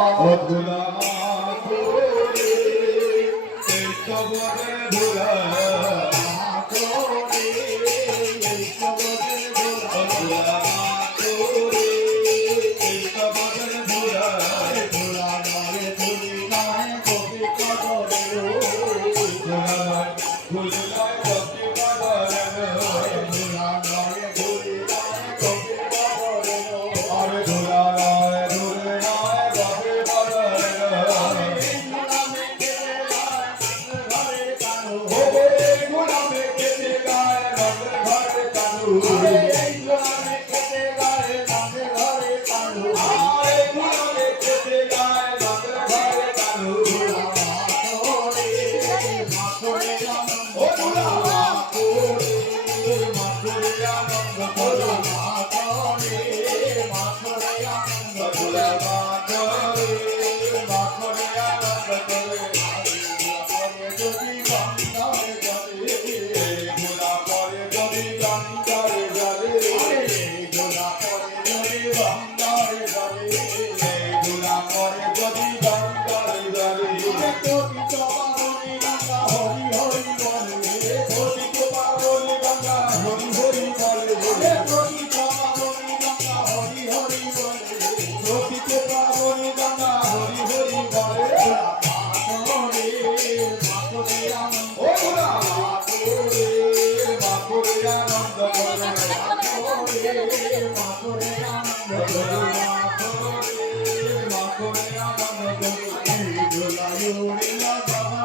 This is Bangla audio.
ধুলা করে এই কবরে ধুলা করে এই কবরে ধুলা ধুলা করে এই কবরে ধুলা ধুলা নয় ধুলি নয় কবি কবরে ধুলা নয় ধুলি নয় কবি কবরে ধুলা নয় ধুলি নয় কবি কবরে আরে ধুলা নয় ধুলি নয় কবি কবরে গোলামে কেটে গায় রঙ ঘরে কানু এই গোলামে কেটে গায় রঙ ঘরে কানু আরে গোলামে কেটে গায় রঙ ঘরে কানু মাথরে আনন্দ ও ধুলা মাথরে আনন্দ ধুলা মাথরে আনন্দ ধুলা মাথরে আনন্দ করে যদি গঙ্গায় যাবে গোলা পরে যদি গঙ্গায় যাবে গোলা পরে যদি গঙ্গায় যাবে গোলা পরে যদি গঙ্গায় যাবে পতিত পাবনি গঙ্গা হরি হরি বলে পতিত পাবনি গঙ্গা হরি হরি বলে পতিত পাবনি গঙ্গা হরি হরি বলে পতিত পাবনি গঙ্গা হরি হরি বলে You're